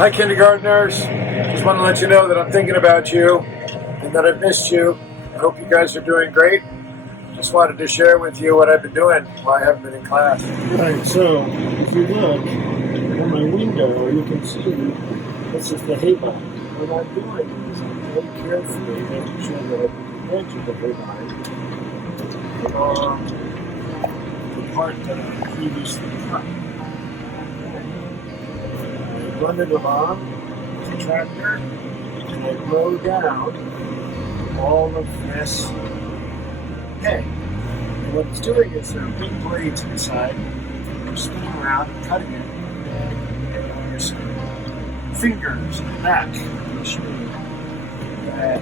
Hi kindergartners, just want to let you know that I'm thinking about you and that I've missed you. I hope you guys are doing great. Just wanted to share with you what I've been doing while I haven't been in class. Right, so if you look in my window, you can see this is the hay vine. What I'm doing is I'm very carefully making sure that I put the edge of the hay vine along the part that I previously cut. I run it along with the tractor and I blow down all of this hay. And what it's doing is there are big blades inside. You're spinning around and cutting it, and there's fingers in the back of the machine that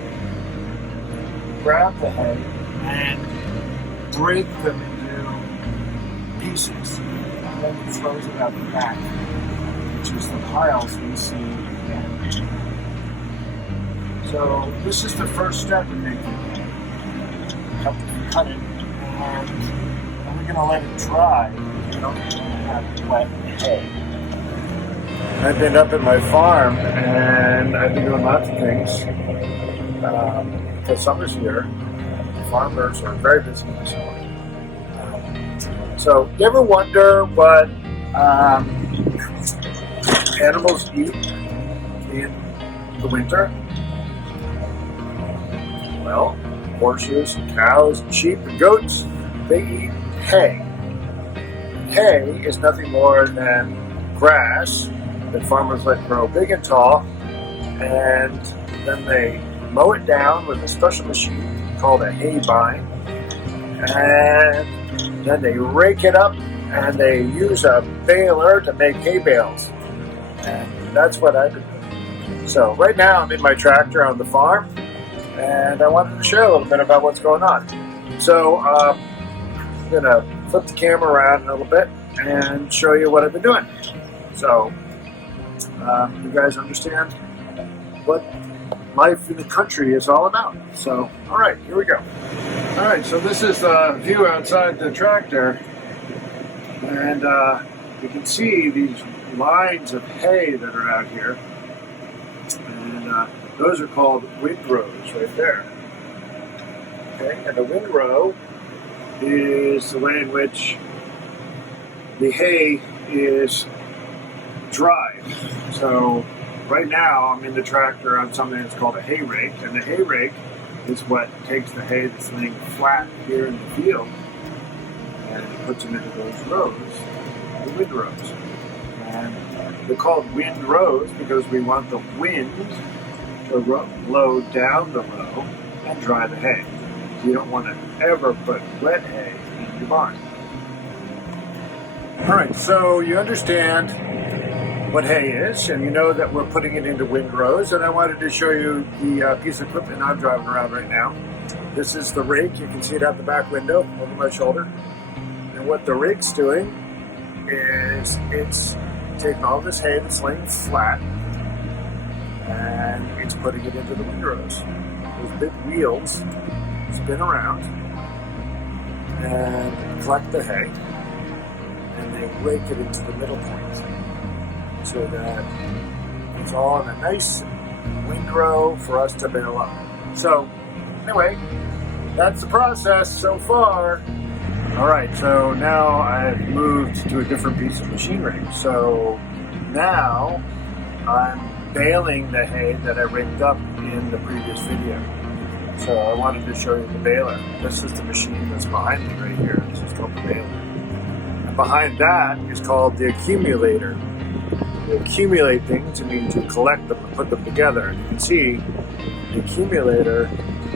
grab the hay and break them into pieces, and then it throws it out the back, which is the piles we see again. So this is the first step in making hay. Cut it, and we're going to let it dry. We don't have wet hay. I've been up at my farm and I've been doing lots of things. Because summer's here, farmers are very busy in the summer. So, you ever wonder what animals eat in the winter? Well, horses, and cows, and sheep, and goats, they eat hay. Hay is nothing more than grass that farmers let grow big and tall, and then they mow it down with a special machine called a hay vine, and then they rake it up and they use a baler to make hay bales. And that's what I've been doing. So right now I'm in my tractor on the farm, and I wanted to share a little bit about what's going on. So I'm going to flip the camera around a little bit and show you what I've been doing. So you guys understand what life in the country is all about. So, all right, here we go. All right, so this is the view outside the tractor, and you can see these lines of hay that are out here, and those are called windrows right there. Okay, and a windrow is the way in which the hay is dried. So right now I'm in the tractor on something that's called a hay rake, and the hay rake is what takes the hay that's laying flat here in the field and it puts them into those rows, the windrows. And they're called windrows because we want the wind to blow down the row and dry the hay. You don't want to ever put wet hay in your barn. Alright, so you understand what hay is, and you know that we're putting it into windrows, and I wanted to show you the piece of equipment I'm driving around right now. This is the rake. You can see it out the back window over my shoulder. And what the rake's doing is it's taking all this hay that's laying flat and it's putting it into the windrows. Those big wheels spin around and collect the hay, and they rake it into the middle point so that it's all in a nice windrow for us to bale up. So anyway, that's the process so far. Alright, so now I've moved to a different piece of machinery. So now I'm baling the hay that I raked up in the previous video. So I wanted to show you the baler. This is the machine that's behind me right here. This is called the baler. And behind that is called the accumulator. To accumulate things, it means to collect them and put them together. And you can see the accumulator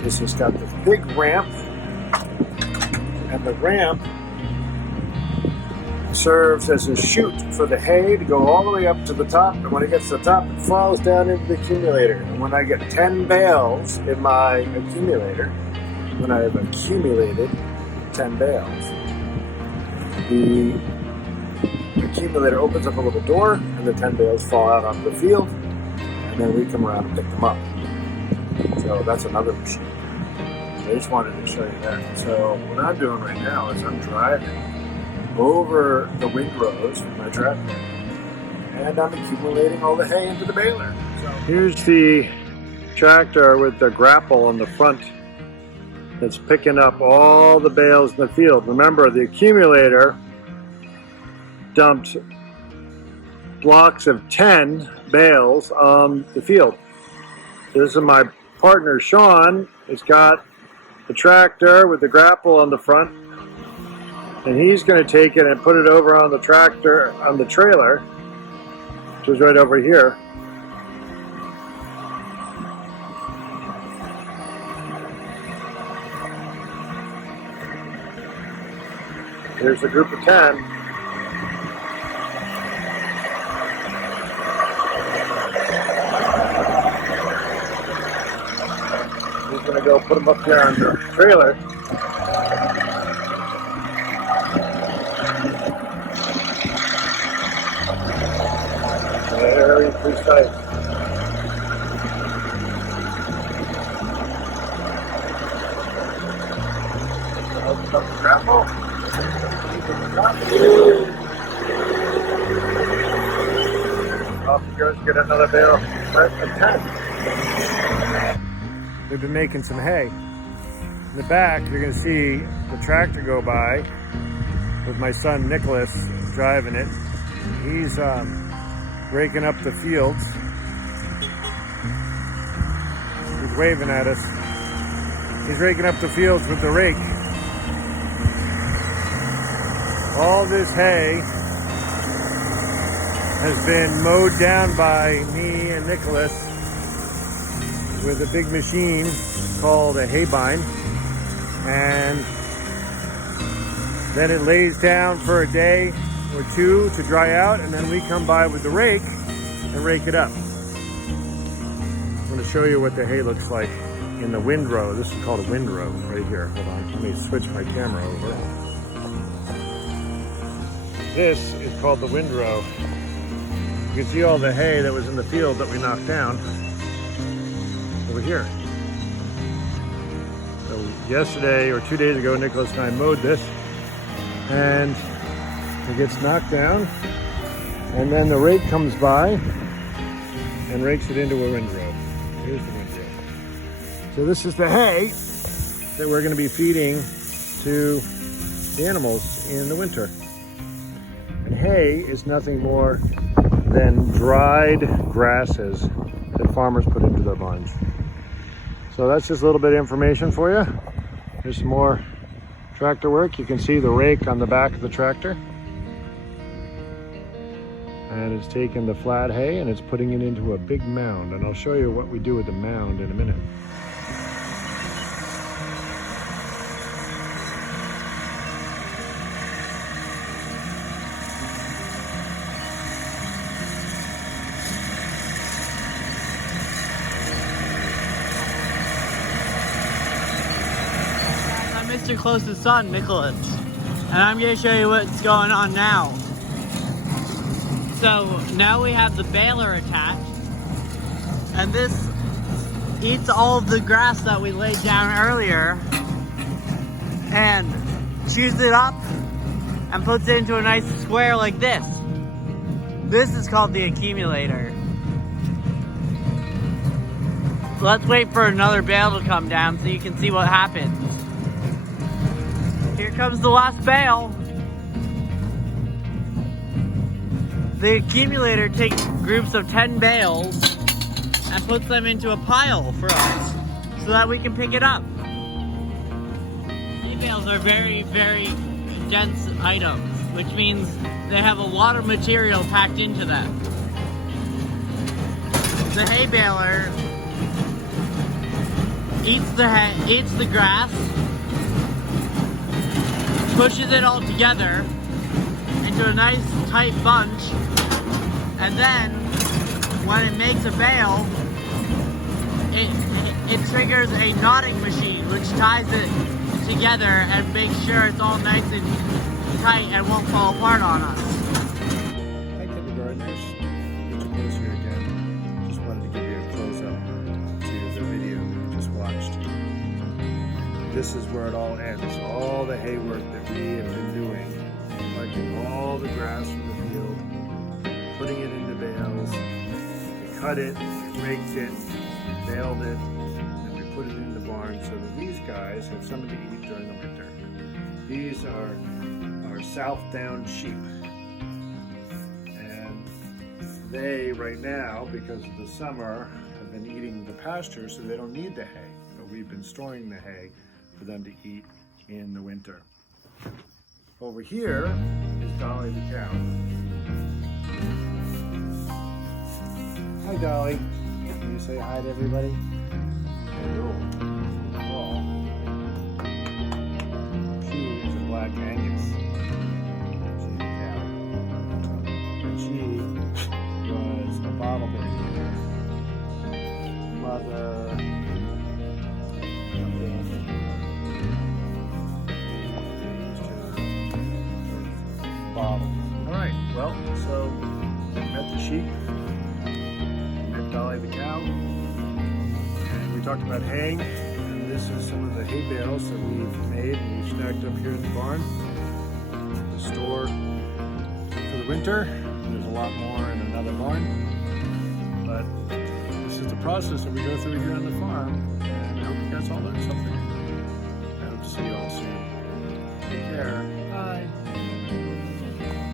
is just got this big ramp, and the ramp serves as a chute for the hay to go all the way up to the top, and when it gets to the top, it falls down into the accumulator. And when I get 10 bales in my accumulator, when I have accumulated 10 bales, the accumulator opens up a little door, and the 10 bales fall out onto the field, and then we come around and pick them up. So that's another machine. I just wanted to show you that. So what I'm doing right now is I'm driving over the windrows with my tractor, and I'm accumulating all the hay into the baler. So here's the tractor with the grapple on the front. It's picking up all the bales in the field. Remember, the accumulator dumped blocks of 10 bales on the field. This is my partner Sean. He's got the tractor with the grapple on the front, and he's going to take it and put it over on the tractor, on the trailer, which is right over here. Here's a group of 10. He's going to go put them up here on the trailer. Very precise. Open up the grapple. Off he goes to get another bale of 10. We've been making some hay. In the back, you're going to see the tractor go by with my son Nicholas driving it. He's raking up the fields. He's waving at us. He's raking up the fields with the rake. All this hay has been mowed down by me and Nicholas with a big machine called a hay bine, and then it lays down for a day or two to dry out, and then we come by with the rake and rake it up. I'm going to show you what the hay looks like in the windrow. This is called a windrow right here. Hold on, let me switch my camera over. This is called the windrow. You can see all the hay that was in the field that we knocked down over here. So yesterday or 2 days ago, Nicholas and I mowed this, and it gets knocked down, and then the rake comes by and rakes it into a windrow. Here's the windrow. So this is the hay that we're going to be feeding to the animals in the winter. And hay is nothing more than dried grasses that farmers put into their barns. So that's just a little bit of information for you. There's some more tractor work. You can see the rake on the back of the tractor. And it's taking the flat hay and it's putting it into a big mound. And I'll show you what we do with the mound in a minute. Mr. Klose's son, Nicholas, and I'm going to show you what's going on now. So now we have the baler attached, and this eats all of the grass that we laid down earlier and chews it up and puts it into a nice square like this. This is called the accumulator. Let's wait for another bale to come down so you can see what happens. Here comes the last bale. The accumulator takes groups of 10 bales and puts them into a pile for us so that we can pick it up. Hay bales are very, very dense items, which means they have a lot of material packed into them. The hay baler eats the grass, pushes it all together into a nice tight bunch, and then when it makes a bale, it triggers a knotting machine which ties it together and makes sure it's all nice and tight and won't fall apart on us. Hi kindergartners, Mr Klose here again. Just wanted to give you a close up to the video we just watched. This is where it all ends. All the hay work that we have been doing, plucking all the grass from the field, putting it into cut it, raked it, baled it, and we put it in the barn so that these guys have something to eat during the winter. These are our Southdown sheep. And they, right now, because of the summer, have been eating the pasture, so they don't need the hay. But we've been storing the hay for them to eat in the winter. Over here is Dolly the cow. Hi, Dolly. Can you say hi to everybody? Hello. Oh. She is a black Angus. She's a cow. And she was a bottle baby. Mother abandoned her. Raised her bottle. All right. Well, so met the sheep. Dolly the cow, and we talked about haying, and this is some of the hay bales that we've made and we've stacked up here in the barn to store for the winter. There's a lot more in another barn, but this is the process that we go through here on the farm, and I hope you guys all learned something. I hope to see you all soon. Take care.